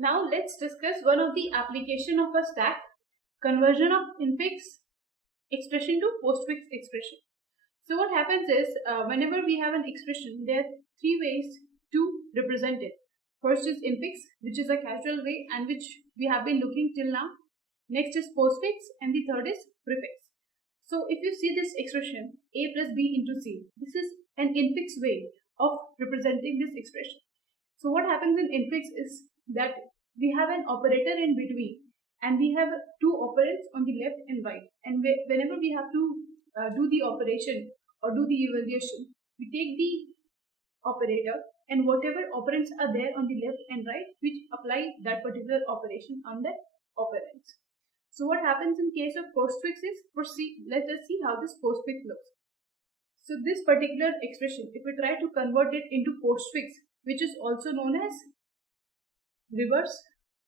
Now let's discuss one of the application of a stack, conversion of infix expression to postfix expression. So what happens is, whenever we have an expression, there are three ways to represent it. First is infix, which is a casual way and which we have been looking till now. Next is postfix and the third is prefix. So if you see this expression a plus b into c, this is an infix way of representing this expression. So what happens in infix is that we have an operator in between and we have two operands on the left and right, and whenever we have to do the operation or do the evaluation, we take the operator and whatever operands are there on the left and right, which apply that particular operation on the operands. So what happens in case of postfix is, let us see how this postfix looks. So this particular expression, if we try to convert it into postfix, which is also known as reverse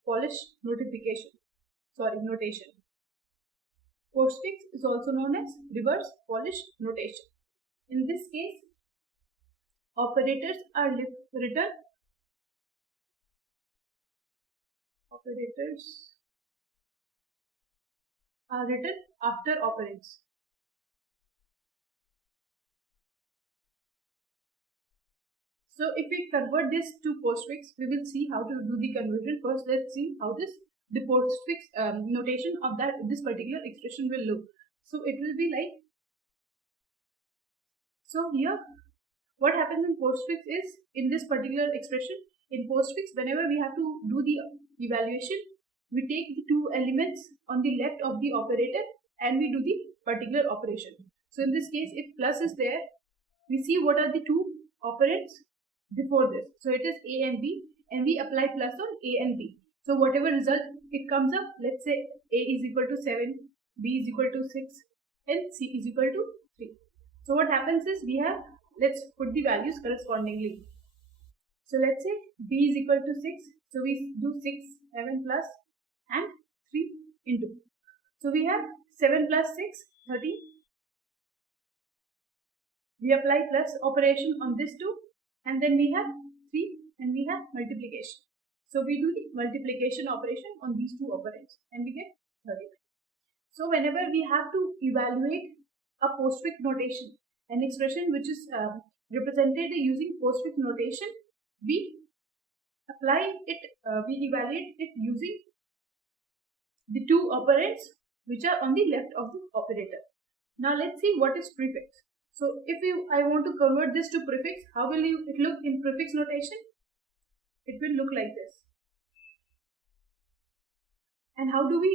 Polish notation. Postfix is also known as reverse Polish notation. In this case, operators are written after operands. So if we convert this to postfix, we will see how to do the conversion. First, let's see how the postfix notation of this particular expression will look. So it will be like, so here what happens in postfix is, in this particular expression, in postfix, whenever we have to do the evaluation, we take the two elements on the left of the operator and we do the particular operation. So in this case, if plus is there, we see what are the two operands before this. So it is a and b, and we apply plus on a and b. So whatever result it comes up, let's say a is equal to 7, b is equal to 6 and c is equal to 3. So what happens is, we have, let's put the values correspondingly. So let's say b is equal to 6, so we do 6, 7 plus and 3 into. So we have 7 plus 6, 13. We apply plus operation on this 2, and then we have 3 and we have multiplication. So we do the multiplication operation on these two operands and we get 39. So whenever we have to evaluate a postfix notation, an expression which is represented using postfix notation, we evaluate it using the two operands which are on the left of the operator. Now let's see what is prefix. So if I want to convert this to prefix, how will it look in prefix notation? It will look like this. And how do we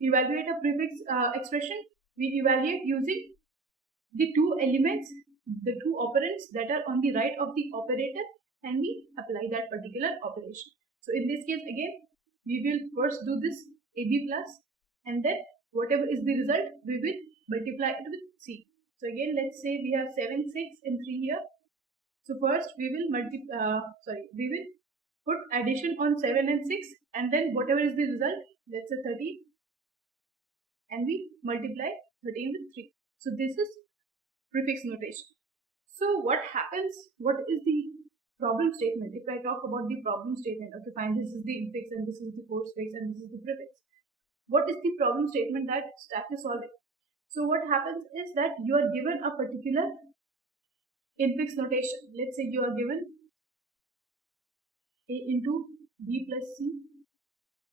evaluate a prefix expression? We evaluate using the two elements, the two operands that are on the right of the operator, and we apply that particular operation. So in this case, again, we will first do this ab plus, and then whatever is the result, we will multiply it with c. So again, let's say we have 7, 6 and 3 here. So first we will put addition on 7 and 6, and then whatever is the result, let's say 13, and we multiply 13 with 3. So this is prefix notation. So what happens, what is the problem statement? If I talk about the problem statement, okay fine, this is the infix and this is the postfix and this is the prefix. What is the problem statement that stack is solving? So what happens is that you are given a particular infix notation. Let's say you are given a into b plus c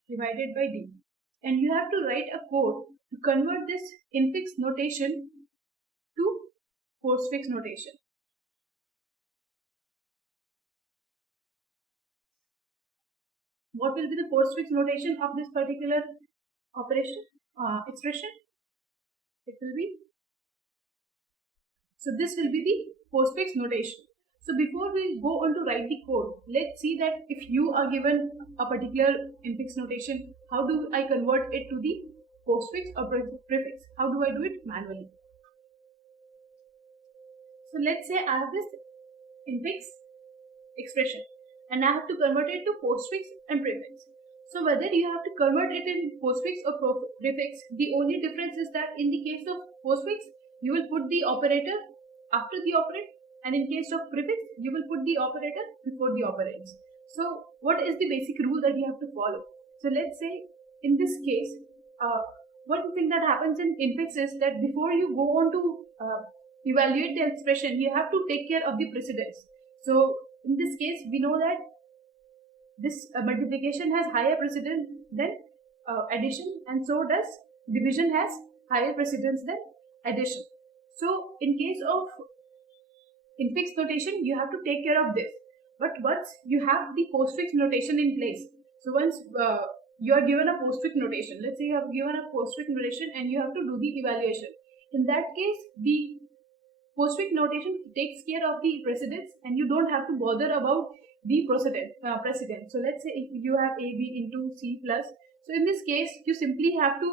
divided by d, and you have to write a code to convert this infix notation to postfix notation. What will be the postfix notation of this particular expression? It will be, so this will be the postfix notation. So before we go on to write the code, let's see that if you are given a particular infix notation, how do I convert it to the postfix or prefix? How do I do it manually? So let's say I have this infix expression and I have to convert it to postfix and prefix. So whether you have to convert it in postfix or prefix, the only difference is that in the case of postfix, you will put the operator after the operand, and in case of prefix, you will put the operator before the operands. So what is the basic rule that you have to follow? So let's say in this case, one thing that happens in Infix is that before you go on to evaluate the expression, you have to take care of the precedence. So in this case, we know that this multiplication has higher precedence than addition, and so does division has higher precedence than addition. So in case of infix notation, you have to take care of this. But once you have the postfix notation in place, so once you are given a postfix notation, let's say you have given a postfix notation and you have to do the evaluation. In that case, the postfix notation takes care of the precedence and you don't have to bother about the precedent. So let's say if you have AB into C plus, so in this case you simply have to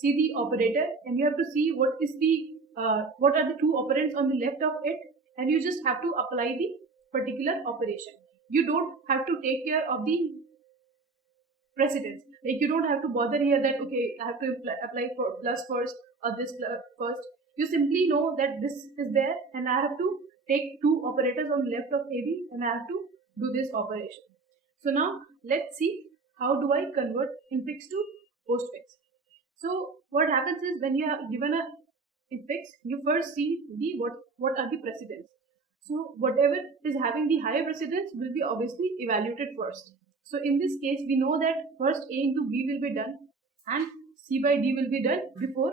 see the operator and you have to see what are the two operands on the left of it, and you just have to apply the particular operation. You don't have to take care of the precedence. Like you don't have to bother here that okay, I have to apply for plus first or this first. You simply know that this is there and I have to take two operators on the left of AB and I have to do this operation. So now let's see how do I convert infix to postfix. So what happens is when you have given a infix, you first see the what are the precedents. So whatever is having the higher precedence will be obviously evaluated first. So in this case, we know that first A into B will be done and C by D will be done before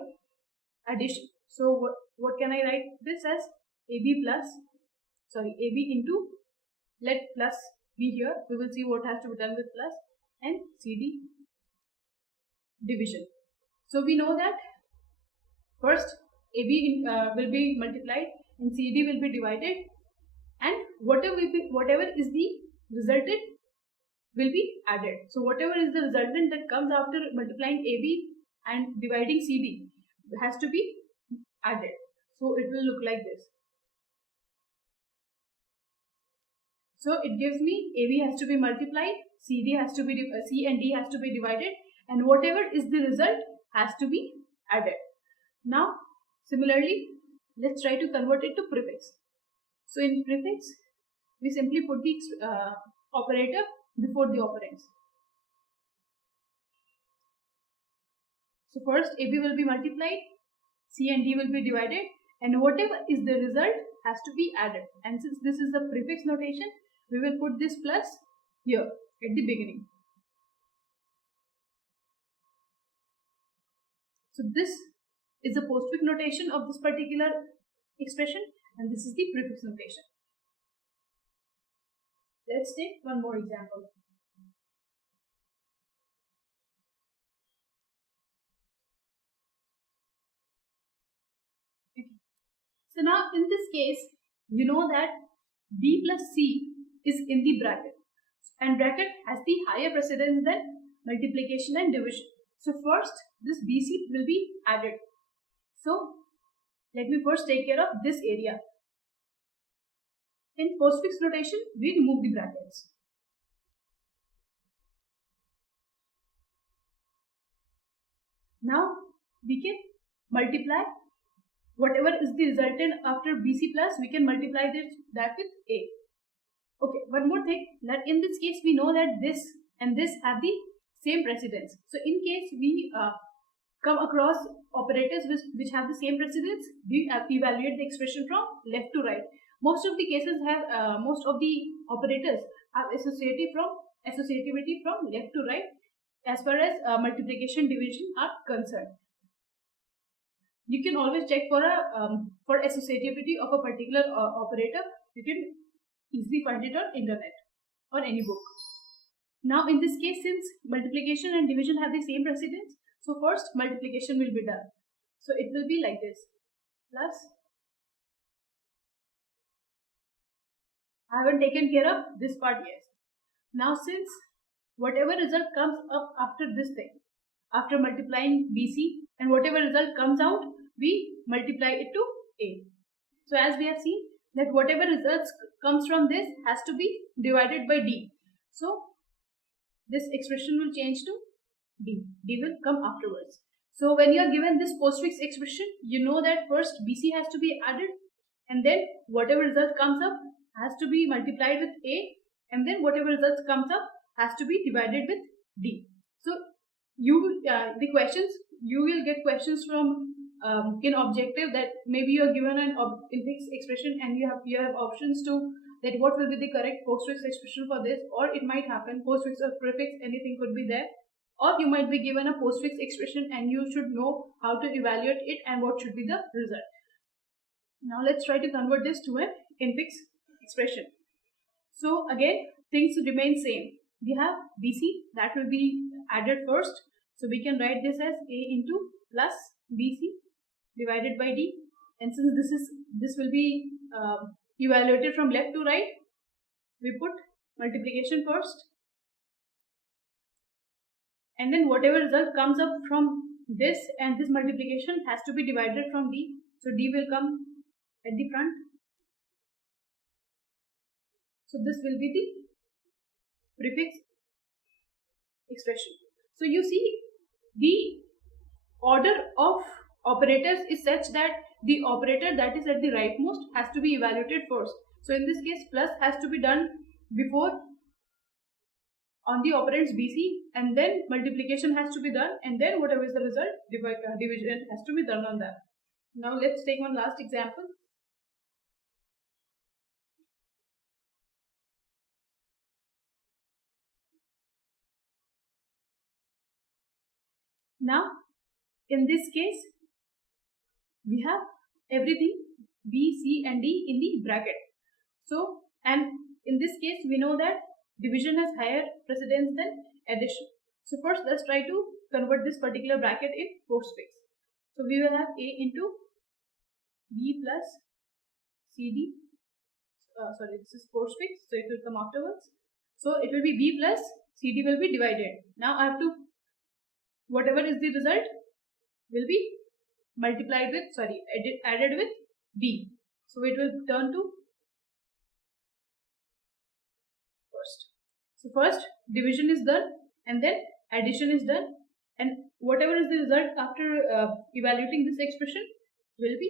addition. So what can I write this as? AB into, let plus be here. We will see what has to be done with plus, and CD division. So we know that first AB will be multiplied and CD will be divided, and whatever is the resultant will be added. So whatever is the resultant that comes after multiplying AB and dividing CD has to be added. So it will look like this. So it gives me AB has to be multiplied, C and D has to be divided, and whatever is the result has to be added. Now similarly, let's try to convert it to prefix. So in prefix, we simply put the operator before the operands. So first AB will be multiplied, C and D will be divided, and whatever is the result has to be added. And since this is the prefix notation, we will put this plus here at the beginning. So this is the postfix notation of this particular expression, and this is the prefix notation. Let's take one more example. Okay. So now in this case, you know that B plus C is in the bracket, and bracket has the higher precedence than multiplication and division. So first this BC will be added. So let me first take care of this area. In postfix notation, we remove the brackets. Now we can multiply whatever is the resultant after BC plus, we can multiply that with A. Okay, one more thing, that in this case we know that this and this have the same precedence. So in case we come across operators which have the same precedence, we evaluate the expression from left to right. Most of the cases have most of the operators have associativity from left to right as far as multiplication division are concerned. You can always check for associativity of a particular operator. You can easily find it on internet or any book. Now in this case, since multiplication and division have the same precedence, so first multiplication will be done. So it will be like this, plus, I haven't taken care of this part yet. Now since whatever result comes up after this thing, after multiplying BC, and whatever result comes out, we multiply it to A. So as we have seen that whatever results comes from this has to be divided by D. So this expression will change to D. D will come afterwards. So when you are given this postfix expression, you know that first BC has to be added, and then whatever result comes up has to be multiplied with A, and then whatever results comes up has to be divided with D. So you the questions, you will get questions from in objective that maybe you are given an infix expression and you have options to that what will be the correct postfix expression for this, or it might happen postfix or prefix, anything could be there, or you might be given a postfix expression and you should know how to evaluate it and what should be the result. Now let's try to convert this to an infix expression. So again, things remain same. We have BC that will be added first. So we can write this as A into plus BC divided by D. And since this will be evaluated from left to right, we put multiplication first. And then whatever result comes up from this and this multiplication has to be divided from D. So D will come at the front. So this will be the prefix expression. So you see the order of operators is such that the operator that is at the rightmost has to be evaluated first. So in this case, plus has to be done before on the operands BC, and then multiplication has to be done, and then whatever is the result, division has to be done on that. Now let's take one last example. Now in this case, we have everything B, C and D in the bracket. So, and in this case, we know that division has higher precedence than addition. So first, let's try to convert this particular bracket in postfix. So we will have A into B plus CD. Sorry, this is postfix, so it will come afterwards. So it will be B plus CD will be divided. Now I have to, whatever is the result will be multiplied with, sorry, added with B. So it will turn to first. So first division is done and then addition is done, and whatever is the result after evaluating this expression will be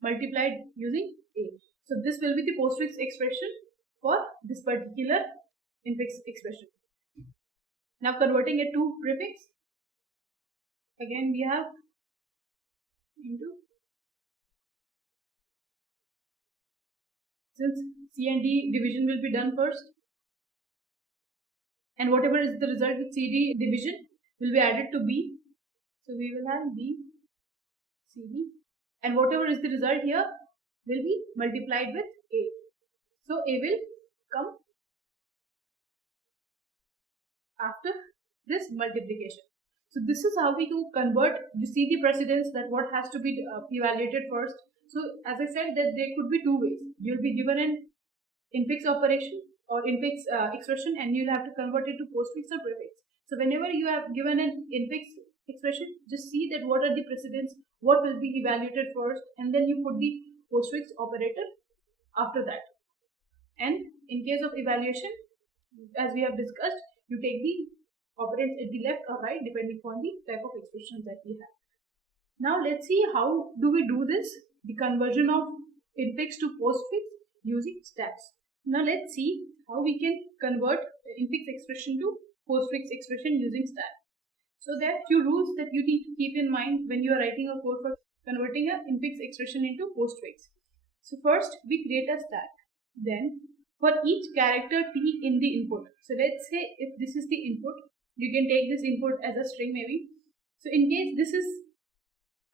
multiplied using A. So this will be the postfix expression for this particular infix expression. Now converting it to prefix, again we have into, since C and D division will be done first, and whatever is the result with CD division will be added to B. So we will have B, CD, and whatever is the result here will be multiplied with A. So A will come after this multiplication. So this is how we do convert. You see the precedence that what has to be evaluated first. So as I said that there could be two ways. You'll be given an infix operation or infix expression and you'll have to convert it to postfix or prefix. So whenever you have given an infix expression, just see that what are the precedents, what will be evaluated first, and then you put the postfix operator after that. And in case of evaluation, as we have discussed, you take the operands at the left or right depending upon the type of expressions that we have. Now let's see how do we do this, the conversion of infix to postfix using stats. Now let's see how we can convert the infix expression to postfix expression using stat. So there are few rules that you need to keep in mind when you are writing a code for converting an infix expression into postfix. So first we create a stat. Then for each character T in the input, so let's say if this is the input, you can take this input as a string maybe. So in case this is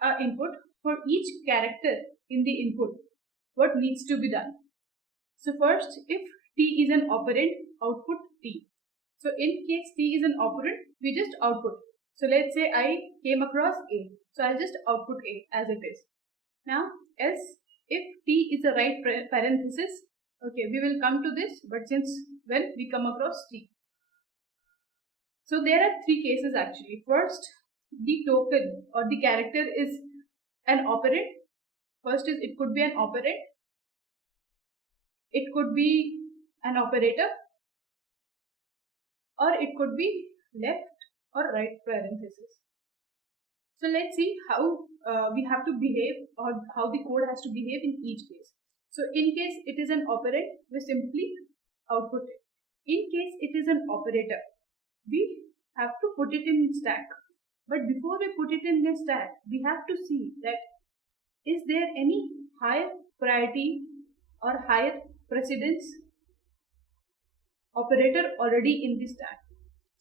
a input, for each character in the input, what needs to be done? So first, if T is an operand, output T. So in case T is an operand, we just output. So let's say I came across A. So I'll just output A as it is. Now else if T is a right parenthesis, okay, we will come to this, but since when we come across T. So there are three cases actually. First, the token or the character is an operand. First is it could be an operand, it could be an operator, or it could be left or right parenthesis. So let's see how we have to behave or how the code has to behave in each case. So in case it is an operand, we simply output it. In case it is an operator, we have to put it in stack. But before we put it in the stack, we have to see that is there any higher priority or higher precedence operator already in the stack.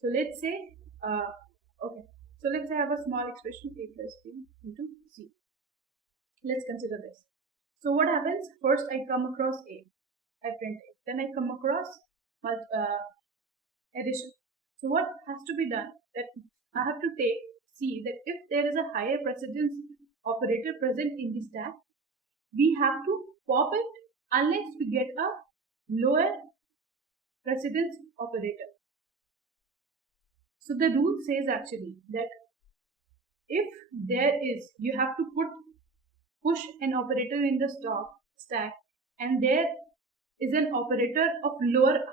So let's say, so let's say I have a small expression a plus b into c. Let's consider this. So what happens? First I come across a, I print it. Then I come across addition. So what has to be done? That I have to see that if there is a higher precedence operator present in the stack, we have to pop it unless we get a lower precedence operator. So the rule says actually that if there is, you have to push an operator in the stack and there is an operator of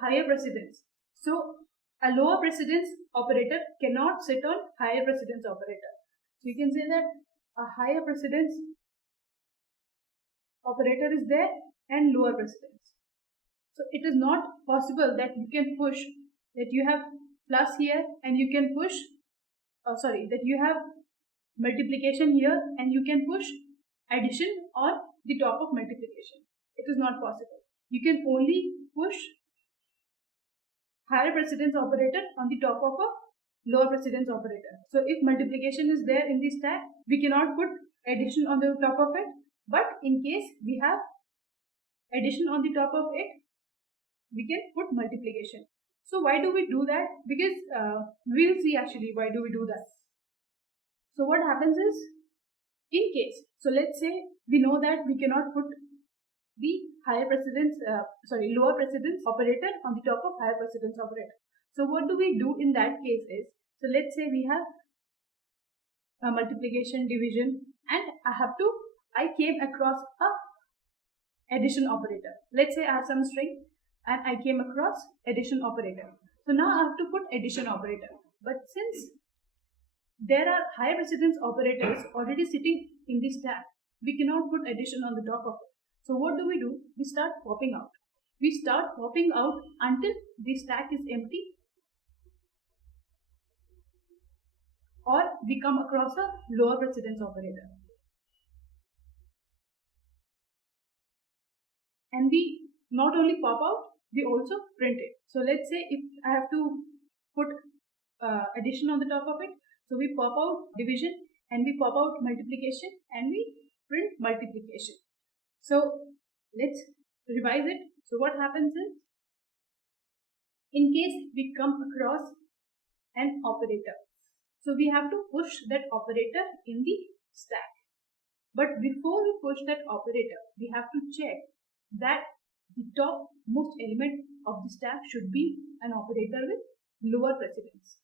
higher precedence. So a lower precedence operator cannot sit on higher precedence operator. So you can say that a higher precedence operator is there and lower precedence. So it is not possible that you can push, that you have plus here and you can push, that you have multiplication here and you can push addition on the top of multiplication. It is not possible. You can only push higher precedence operator on the top of a lower precedence operator. So if multiplication is there in the stack, we cannot put addition on the top of it. But in case we have addition on the top of it, we can put multiplication. So why do we do that? Because we'll see actually why do we do that. So what happens is, in case, so let's say we know that we cannot put the lower precedence operator on the top of higher precedence operator. So what do we do in that case is, so let's say we have a multiplication, division, and I came across a addition operator. Let's say I have some string and I came across addition operator. So now I have to put addition operator. But since there are higher precedence operators already sitting in the stack, we cannot put addition on the top of it. So what do? We start popping out. We start popping out until the stack is empty, or we come across a lower precedence operator. And we not only pop out, we also print it. So let's say if I have to put addition on the top of it, so we pop out division and we pop out multiplication and we print multiplication. So let's revise it. So what happens is, in case we come across an operator, so we have to push that operator in the stack. But before we push that operator, we have to check that the topmost element of the stack should be an operator with lower precedence.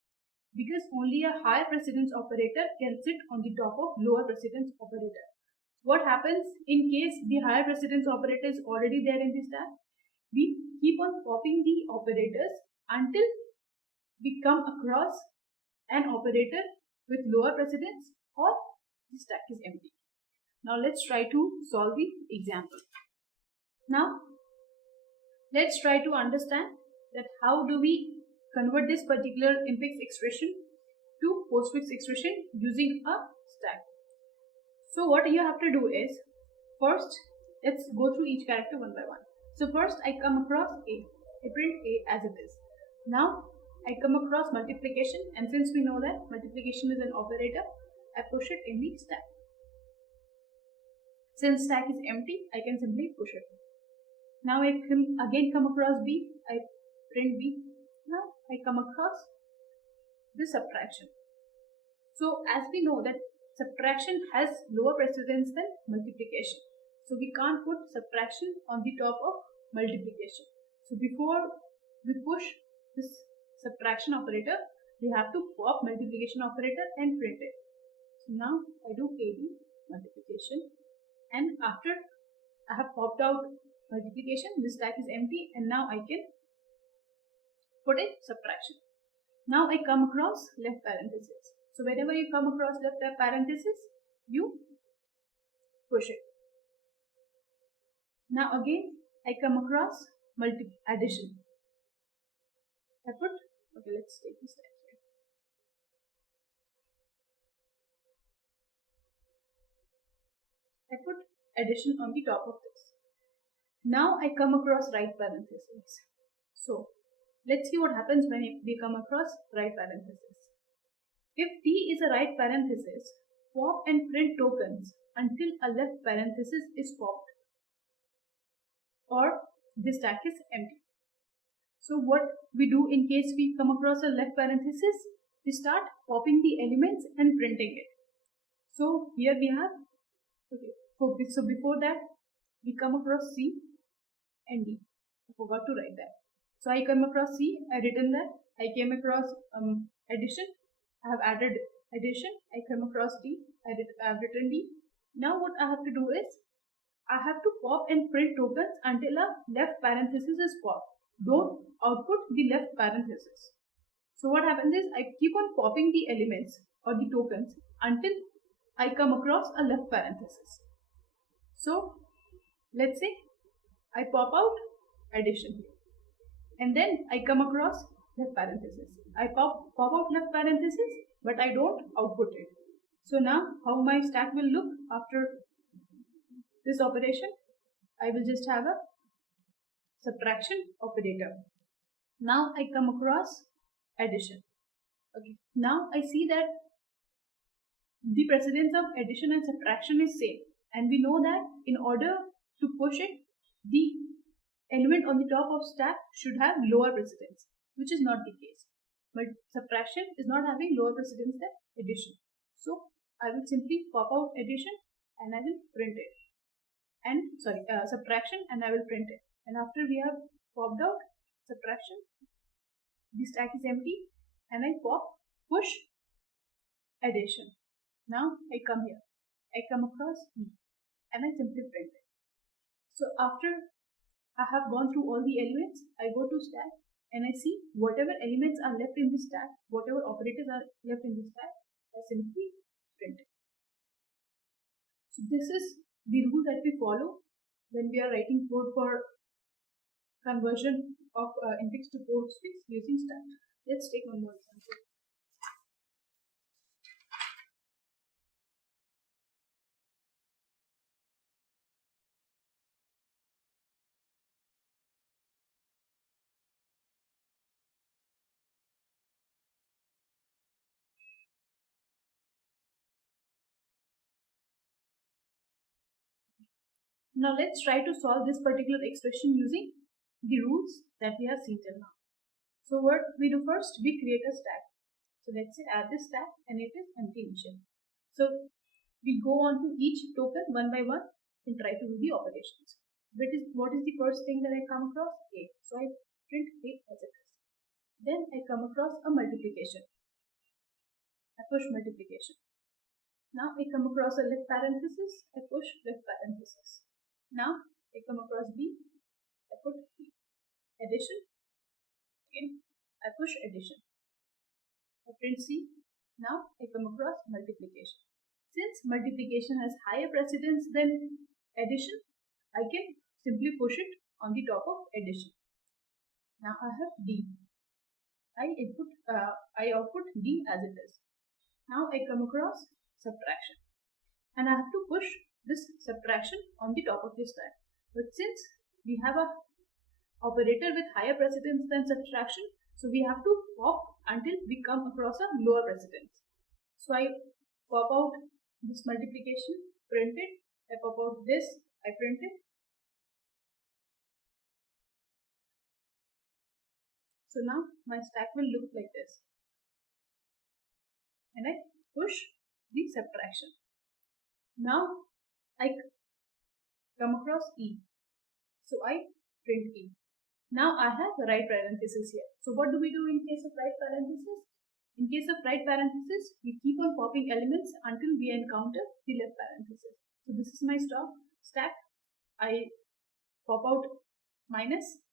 Because only a higher precedence operator can sit on the top of lower precedence operator. What happens in case the higher precedence operator is already there in the stack? We keep on popping the operators until we come across an operator with lower precedence or the stack is empty. Now let's try to solve the example. Now let's try to understand that how do we convert this particular Infix expression to Postfix expression using a stack. So what you have to do is, first let's go through each character one by one. So first I come across a, I print a as it is. Now I come across multiplication, and since we know that multiplication is an operator, I push it in the stack. Since stack is empty, I can simply push it. Now I again come across b, I print b. Now I come across the subtraction. So as we know that subtraction has lower precedence than multiplication, so we can't put subtraction on the top of multiplication. So before we push this subtraction operator, we have to pop multiplication operator and print it. So now I do AB multiplication, and after I have popped out multiplication, this stack is empty, and now I can put a subtraction. Now I come across left parenthesis. So whenever you come across left parenthesis, you push it. Now again I come across addition. I put, okay, let's take this stack here. I put addition on the top of this. Now I come across right parenthesis. So let's see what happens when we come across right parenthesis. If T is a right parenthesis, pop and print tokens until a left parenthesis is popped or the stack is empty. So what we do in case we come across a left parenthesis, we start popping the elements and printing it. So here we have, okay, so before that we come across C and D. I forgot to write that. So I come across C, I written that. I came across addition, I have added addition. I come across D, I have written D. Now what I have to do is, I have to pop and print tokens until a left parenthesis is popped. Don't output the left parenthesis. So what happens is, I keep on popping the elements or the tokens until I come across a left parenthesis. So let's say I pop out addition here, and then I come across left parenthesis. I pop out left parenthesis, but I don't output it. So now how my stack will look after this operation? I will just have a subtraction operator. Now I come across addition. Okay. Now I see that the precedence of addition and subtraction is same, and we know that in order to push it, the element on the top of stack should have lower precedence, which is not the case. But subtraction is not having lower precedence than addition. So I will simply pop out addition and I will print it. And subtraction, and I will print it. And after we have popped out subtraction, the stack is empty, and I push addition. Now I come here, I come across E, and I simply print it. So after I have gone through all the elements, I go to stack and I see whatever elements are left in the stack, whatever operators are left in the stack, I simply print it. So this is the rule that we follow when we are writing code for conversion of Infix to Postfix using stack. Let's take one more example. Now let's try to solve this particular expression using the rules that we have seen till now. So what we do first, we create a stack. So let's say add this stack and it is empty initial. So we go on to each token one by one and try to do the operations. What is the first thing that I come across? A. So I print A as it is. Then I come across a multiplication. I push multiplication. Now I come across a left parenthesis. I push left parenthesis. Now I come across B, I put B. Addition, again I push addition. I print C, now I come across multiplication. Since multiplication has higher precedence than addition, I can simply push it on the top of addition. Now I have D. I output D as it is. Now I come across subtraction, and I have to push this subtraction on the top of this stack. But since we have a operator with higher precedence than subtraction, so we have to pop until we come across a lower precedence. So I pop out this multiplication, print it. I pop out this, I print it. So now my stack will look like this, and I push the subtraction. Now I come across E, so I print E. Now I have right parenthesis here. So what do we do in case of right parenthesis? In case of right parenthesis, we keep on popping elements until we encounter the left parenthesis. So this is my stack. I pop out minus,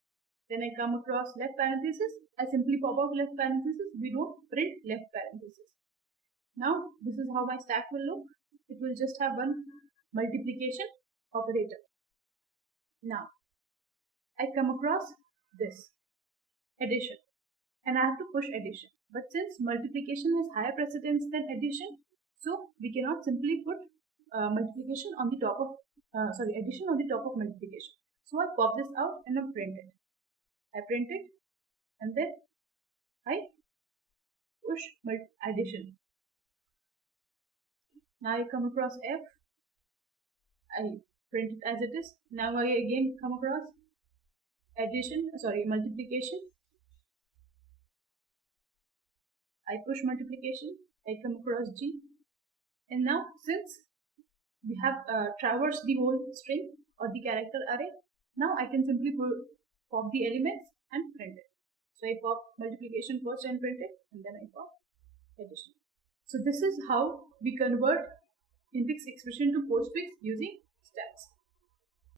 then I come across left parenthesis. I simply pop out left parenthesis. We don't print left parenthesis. Now this is how my stack will look. It will just have one multiplication operator. Now I come across this addition, and I have to push addition. But since multiplication has higher precedence than addition, so we cannot simply put multiplication on the top of addition on the top of multiplication. So I pop this out and I print it. I print it and then I push addition. Now I come across F. I print it as it is. Now I again come across multiplication. I push multiplication. I come across G. And now since we have traversed the whole string or the character array, now I can simply pop the elements and print it. So I pop multiplication first and print it, and then I pop addition. So this is how we convert Infix expression to postfix using stacks.